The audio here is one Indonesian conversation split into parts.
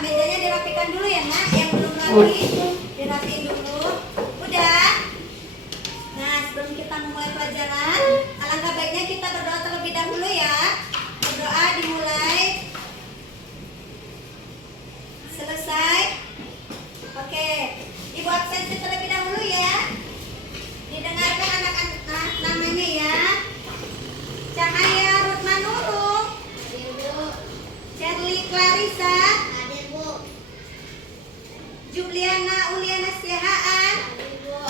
mejanya dirapikan dulu ya nak. Yang belum rapi, dirapiin dulu. Udah. Nah, sebelum kita memulai pelajaran, alangkah baiknya kita berdoa terlebih dahulu ya. Berdoa dimulai. Selesai. Oke. Ibu absensi terlebih dahulu ya. Didengarkan anak-anak namanya ya. Cahaya Rutma Nurung. Hadir, Bu. Sherly Clarissa. Hadir, Bu. Juliana Uliana Siahaan. Hadir, Bu.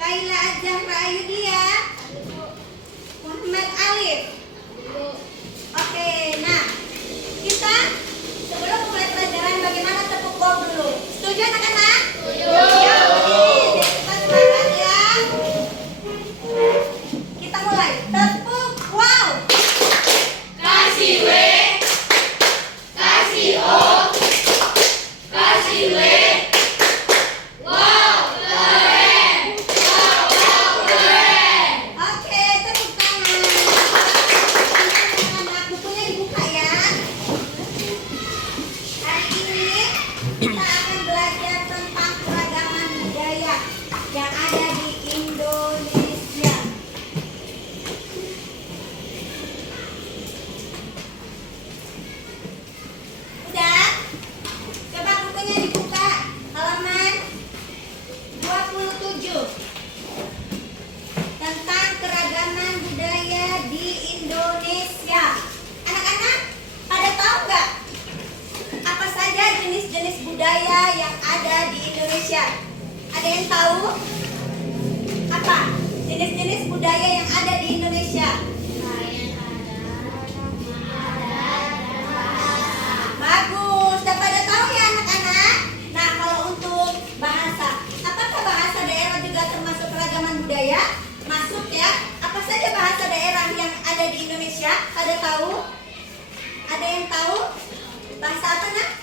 Kaila Azahra Ayudia. Hadir, Bu. Muhammad Alif. Hadir, Bu. Oke, nah kita sebelum mulai pelajaran bagaimana tepuk gong dulu. Setuju anak-anak? Setuju. Kita semangat ya. Kita mulai. Tepuk wow. Kasih W, kasih O, kasih W. Wow, keren. Wow, keren. Oke, tepuk tangan. Anak-anak bukunya dibuka ya. Hari ini kita akan belajar tentang keragaman budaya yang ada di Indonesia. Udah? Coba bukunya dibuka. Halaman 27. Tentang keragaman budaya di Indonesia. Anak-anak, pada tahu nggak apa saja jenis-jenis budaya yang ada di Indonesia? Ada yang tahu? Apa jenis-jenis budaya yang ada di Indonesia? Bagus, udah pada tahu ya anak-anak? Nah, kalau untuk bahasa, apakah bahasa daerah juga termasuk keragaman budaya? Masuk ya. Apa saja bahasa daerah yang ada di Indonesia? Ada tahu? Ada yang tahu? Bahasa apa nak?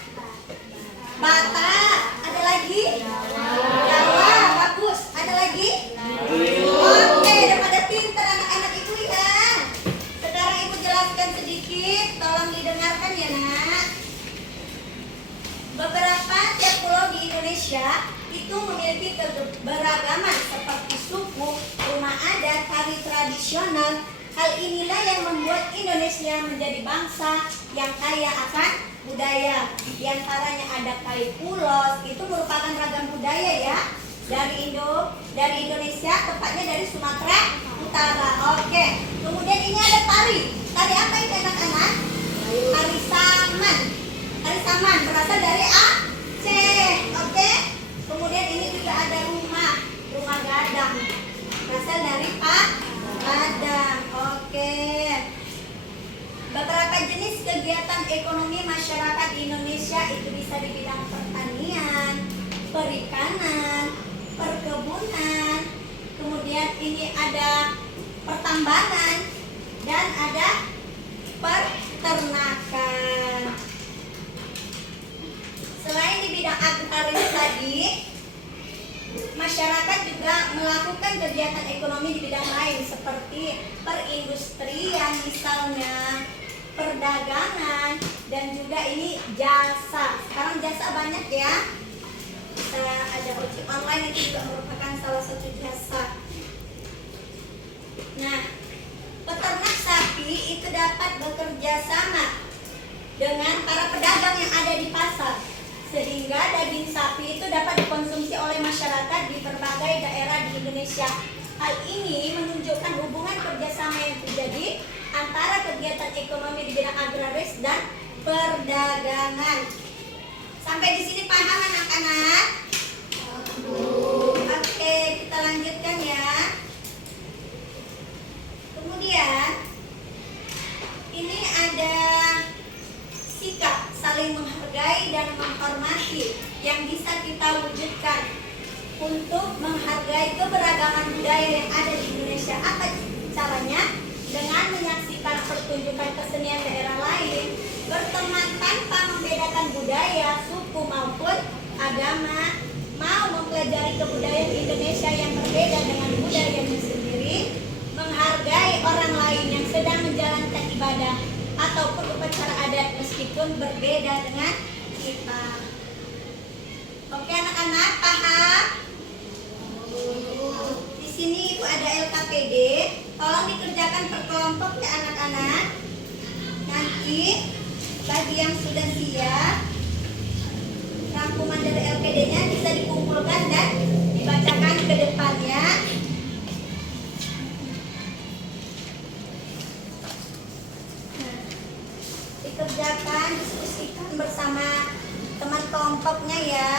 Batak. Ada lagi? Jawa. Bagus. Ada lagi? Oke, udah pada pinter anak-anak ibu ya. Sekarang ibu jelaskan sedikit, tolong didengarkan ya nak. Beberapa tiap pulau di Indonesia itu memiliki keberagaman seperti suku, rumah adat, tari tradisional. Hal inilah yang membuat Indonesia menjadi bangsa yang kaya akan budaya. Di antaranya ada Kayu Pulos, itu merupakan ragam budaya ya. Dari Indonesia, tepatnya dari Sumatera Utara. Oke. Kemudian ini ada tari. Tari apa itu anak-anak? Tari Saman. Tari Saman berasal dari Aceh. Oke. Kemudian ini juga ada rumah gadang. Berasal dari Padang. Oke. Beberapa jenis kegiatan ekonomi masyarakat di Indonesia itu bisa di bidang pertanian, perikanan, perkebunan, kemudian ini ada pertambangan dan ada peternakan. Selain di bidang agraris tadi, masyarakat juga melakukan kegiatan ekonomi di bidang lain seperti perindustrian misalnya, perdagangan, dan juga ini jasa. Sekarang jasa banyak ya. Bisa ada ojek online, itu juga merupakan salah satu jasa. Nah, peternak sapi itu dapat bekerja sama dengan para pedagang yang ada di pasar, sehingga daging sapi itu dapat dikonsumsi oleh masyarakat di berbagai daerah di Indonesia. Hal ini menunjukkan hubungan kerjasama yang terjadi antara kegiatan ekonomi di bidang agraris dan perdagangan. Sampai di sini paham anak-anak? Oke, kita lanjutkan ya. Kemudian ini ada sikap saling menghargai dan menghormati yang bisa kita wujudkan untuk menghargai keberagaman budaya yang ada di Indonesia. Apa caranya? Dengan menyaksikan pertunjukan kesenian daerah lain, berteman tanpa membedakan budaya, suku maupun agama, mau mempelajari kebudayaan Indonesia yang berbeda dengan budayanya sendiri, menghargai orang lain yang sedang menjalankan ibadah ataupun upacara adat meskipun berbeda dengan kita. Oke anak-anak, paham? Di sini Ibu ada LKPD. Tolong dikerjakan per kelompok ya anak-anak. Nanti bagi yang sudah siap, rangkuman dari LKPD-nya bisa dikumpulkan dan dibacakan ke depannya. Dikerjakan, diskusikan bersama teman kelompoknya ya.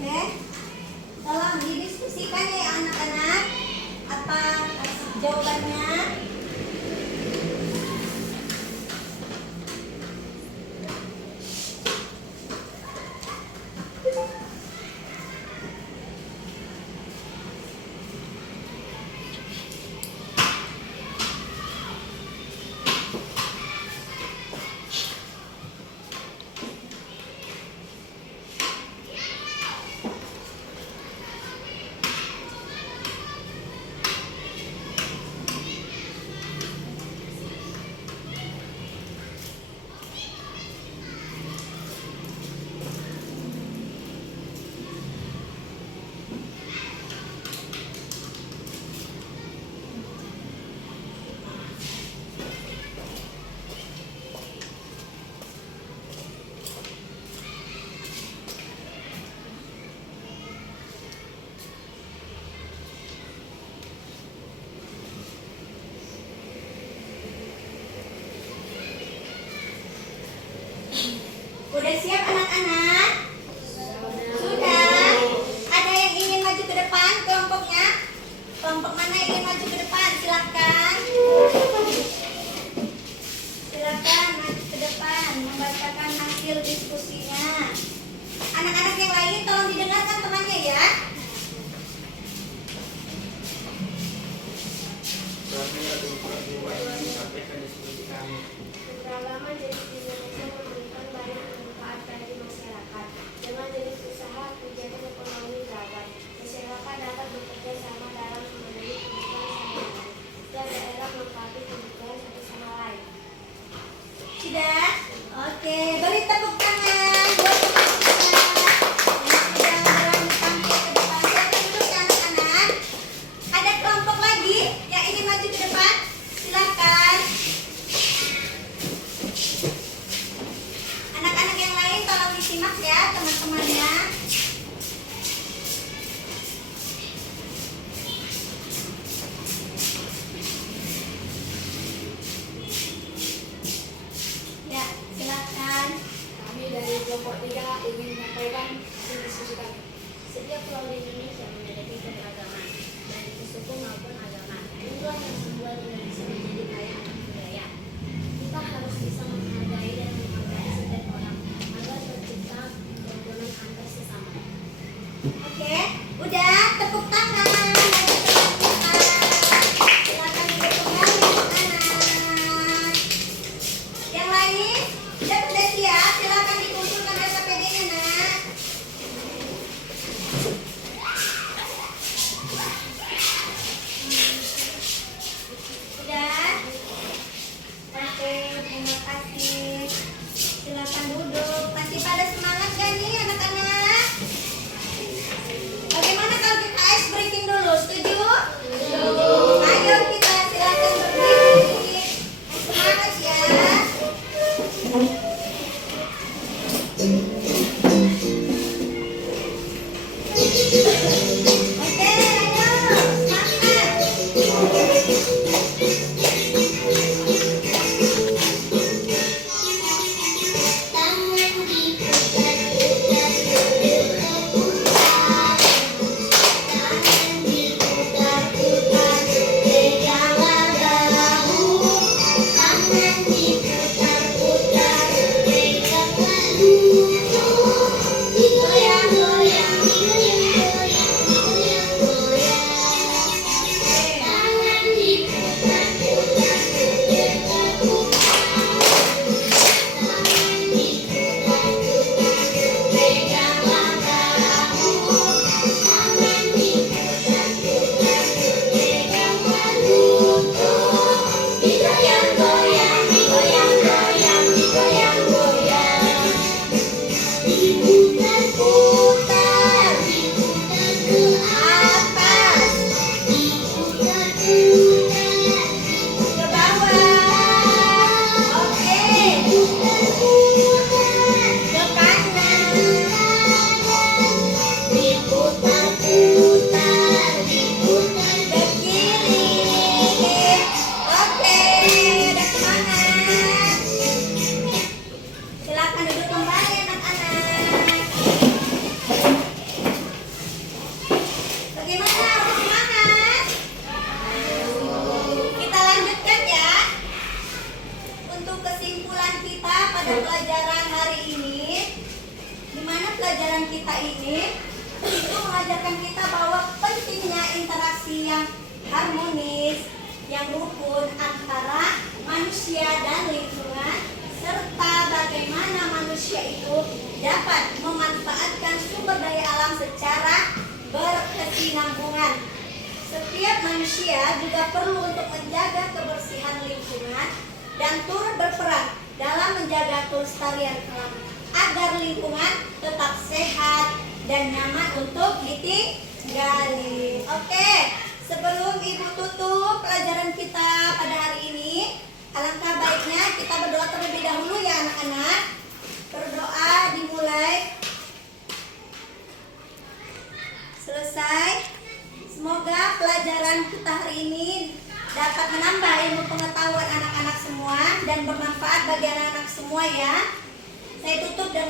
Oke, tolong didiskusikan ya anak-anak. Apa jawabannya? Udah siap anak-anak? Sudah? Ada yang ingin maju ke depan kelompoknya? Kelompok mana yang ingin maju ke depan? Silakan. Silakan maju ke depan membacakan hasil diskusinya. Anak-anak yang lain tolong didengarkan temannya ya. Keberagaman jenis di Indonesia memberikan banyak manfaat bagi masyarakat. Dengan jenis usaha kegiatan ekonomi beragam, masyarakat dapat bekerja sama dalam memenuhi kebutuhan sehari-hari dan daerah melengkapi kebutuhan satu sama lain. Sudah? Oke, beri tepuk tangan buat teman-teman yang sudah berani tampil ke depan. Silakan duduk ya anak-anak. Ada kelompok lagi yang ingin maju ke depan? Silakan. Anak-anak yang lain tolong disimak ya teman-temannya. Ya, silakan. Kami dari kelompok 3 ingin menyampaikan hasil diskusi kami. Setiap pulau di Indonesia memiliki keberagaman, baik itu suku maupun agama. Itulah yang membuat Indonesia menjadi kaya akan budaya. Kita harus bisa menghargai dan menghargai setiap orang agar tercipta kerukunan antar sesama. Oke, udah tepuk tangan. Maju ke depan. Silakan duduk kembali anak-anak. Yang lain sudah siap, silakan dikumpulkan LKPD-nya nak. Sudah? Oke, terima kasih. Silakan duduk. Masih pada semangat gak nih anak-anak? Bagaimana kalau kita ice breaking mengajarkan kita bahwa pentingnya interaksi yang harmonis, yang rukun antara manusia dan lingkungan, serta bagaimana manusia itu dapat memanfaatkan sumber daya alam secara berkesinambungan. Setiap manusia juga perlu untuk menjaga kebersihan lingkungan dan turut berperan dalam menjaga kelestarian alam agar lingkungan tetap sehat dan nyaman untuk ditinggali. Oke, sebelum Ibu tutup pelajaran kita pada hari ini, alangkah baiknya kita berdoa terlebih dahulu ya anak-anak. Berdoa dimulai. Selesai. Semoga pelajaran kita hari ini dapat menambah ilmu pengetahuan anak-anak semua dan bermanfaat bagi anak-anak semua ya. Saya tutup dengan